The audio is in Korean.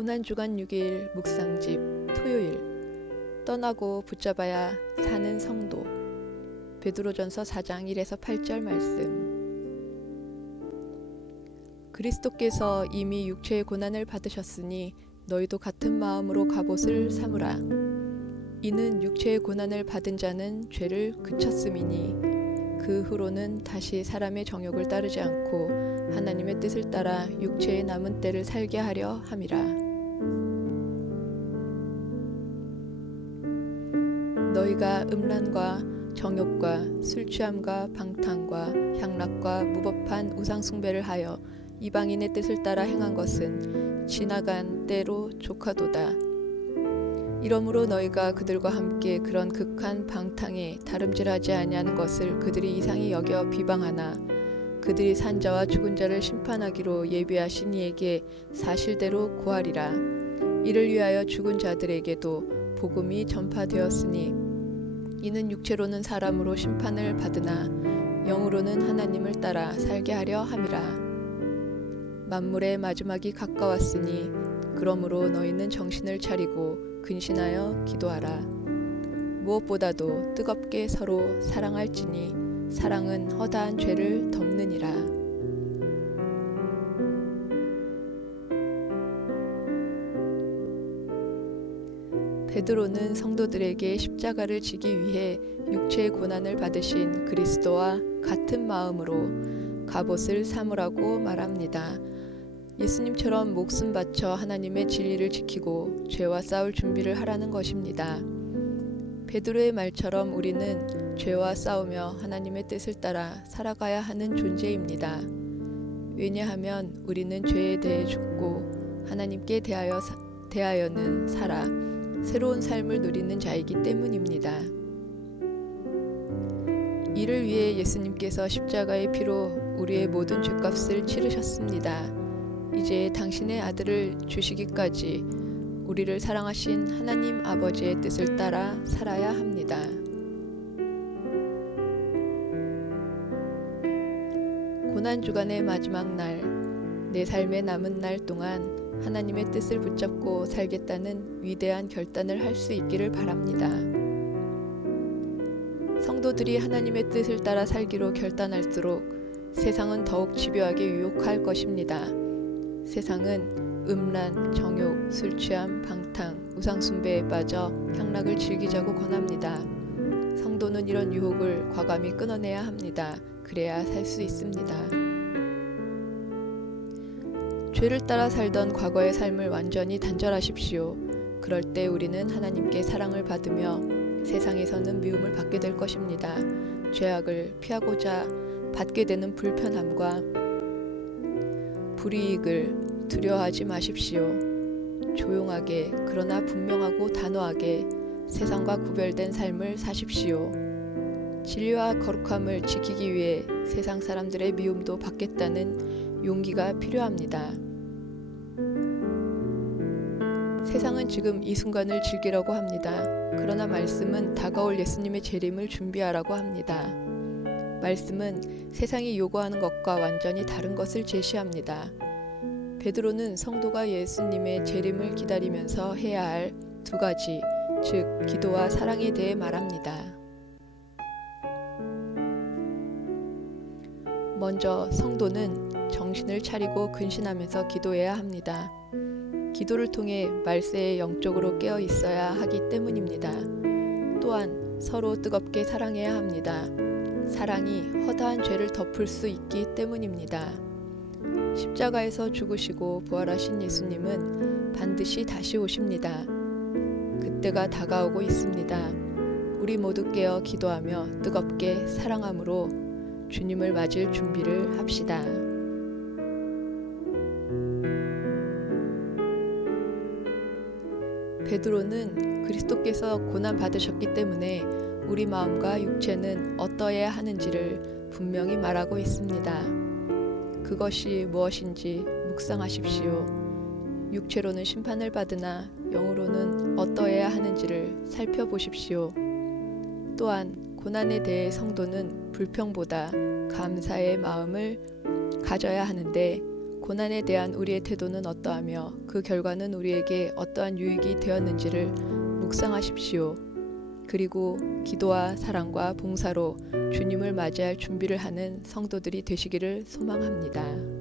고난주간 6일 묵상집 토요일. 떠나고 붙잡아야 사는 성도. 베드로전서 4장 1에서 8절 말씀. 그리스도께서 이미 육체의 고난을 받으셨으니 너희도 같은 마음으로 갑옷을 삼으라. 이는 육체의 고난을 받은 자는 죄를 그쳤음이니 그 후로는 다시 사람의 정욕을 따르지 않고 하나님의 뜻을 따라 육체의 남은 때를 살게 하려 함이라. 너희가 음란과 정욕과 술취함과 방탕과 향락과 무법한 우상 숭배를 하여 이방인의 뜻을 따라 행한 것은 지나간 때로 족하도다. 이러므로 너희가 그들과 함께 그런 극한 방탕에 다름질하지 아니하는 것을 그들이 이상히 여겨 비방하나 그들이 산 자와 죽은 자를 심판하기로 예비하신 이에게 사실대로 고하리라. 이를 위하여 죽은 자들에게도 복음이 전파되었으니 이는 육체로는 사람으로 심판을 받으나 영으로는 하나님을 따라 살게 하려 함이라. 만물의 마지막이 가까웠으니 그러므로 너희는 정신을 차리고 근신하여 기도하라. 무엇보다도 뜨겁게 서로 사랑할지니 사랑은 허다한 죄를 덮느니라. 베드로는 성도들에게 십자가를 지기 위해 육체의 고난을 받으신 그리스도와 같은 마음으로 갑옷을 삼으라고 말합니다. 예수님처럼 목숨 바쳐 하나님의 진리를 지키고 죄와 싸울 준비를 하라는 것입니다. 베드로의 말처럼 우리는 죄와 싸우며 하나님의 뜻을 따라 살아가야 하는 존재입니다. 왜냐하면 우리는 죄에 대해 죽고 하나님께 대하여는 살아 새로운 삶을 누리는 자이기 때문입니다. 이를 위해 예수님께서 십자가의 피로 우리의 모든 죄값을 치르셨습니다. 이제 당신의 아들을 주시기까지 우리를 사랑하신 하나님 아버지의 뜻을 따라 살아야 합니다. 고난주간의 마지막 날, 내 삶의 남은 날 동안 하나님의 뜻을 붙잡고 살겠다는 위대한 결단을 할 수 있기를 바랍니다. 성도들이 하나님의 뜻을 따라 살기로 결단할수록 세상은 더욱 집요하게 유혹할 것입니다. 세상은 음란, 정욕, 술취함, 방탕, 우상숭배에 빠져 향락을 즐기자고 권합니다. 성도는 이런 유혹을 과감히 끊어내야 합니다. 그래야 살 수 있습니다. 죄를 따라 살던 과거의 삶을 완전히 단절하십시오. 그럴 때 우리는 하나님께 사랑을 받으며 세상에서는 미움을 받게 될 것입니다. 죄악을 피하고자 받게 되는 불편함과 불이익을 두려워하지 마십시오. 조용하게 그러나 분명하고 단호하게 세상과 구별된 삶을 사십시오. 진리와 거룩함을 지키기 위해 세상 사람들의 미움도 받겠다는 용기가 필요합니다. 세상은 지금 이 순간을 즐기라고 합니다. 그러나 말씀은 다가올 예수님의 재림을 준비하라고 합니다. 말씀은 세상이 요구하는 것과 완전히 다른 것을 제시합니다. 베드로는 성도가 예수님의 재림을 기다리면서 해야 할 두 가지, 즉 기도와 사랑에 대해 말합니다. 먼저 성도는 정신을 차리고 근신하면서 기도해야 합니다. 기도를 통해 말세에 영적으로 깨어 있어야 하기 때문입니다. 또한 서로 뜨겁게 사랑해야 합니다. 사랑이 허다한 죄를 덮을 수 있기 때문입니다. 십자가에서 죽으시고 부활하신 예수님은 반드시 다시 오십니다. 그때가 다가오고 있습니다. 우리 모두 깨어 기도하며 뜨겁게 사랑함으로 주님을 맞을 준비를 합시다. 베드로는 그리스도께서 고난 받으셨기 때문에 우리 마음과 육체는 어떠해야 하는지를 분명히 말하고 있습니다. 그것이 무엇인지 묵상하십시오. 육체로는 심판을 받으나 영으로는 어떠해야 하는지를 살펴보십시오. 또한 고난에 대해 성도는 불평보다 감사의 마음을 가져야 하는데 고난에 대한 우리의 태도는 어떠하며 그 결과는 우리에게 어떠한 유익이 되었는지를 묵상하십시오. 그리고 기도와 사랑과 봉사로 주님을 맞이할 준비를 하는 성도들이 되시기를 소망합니다.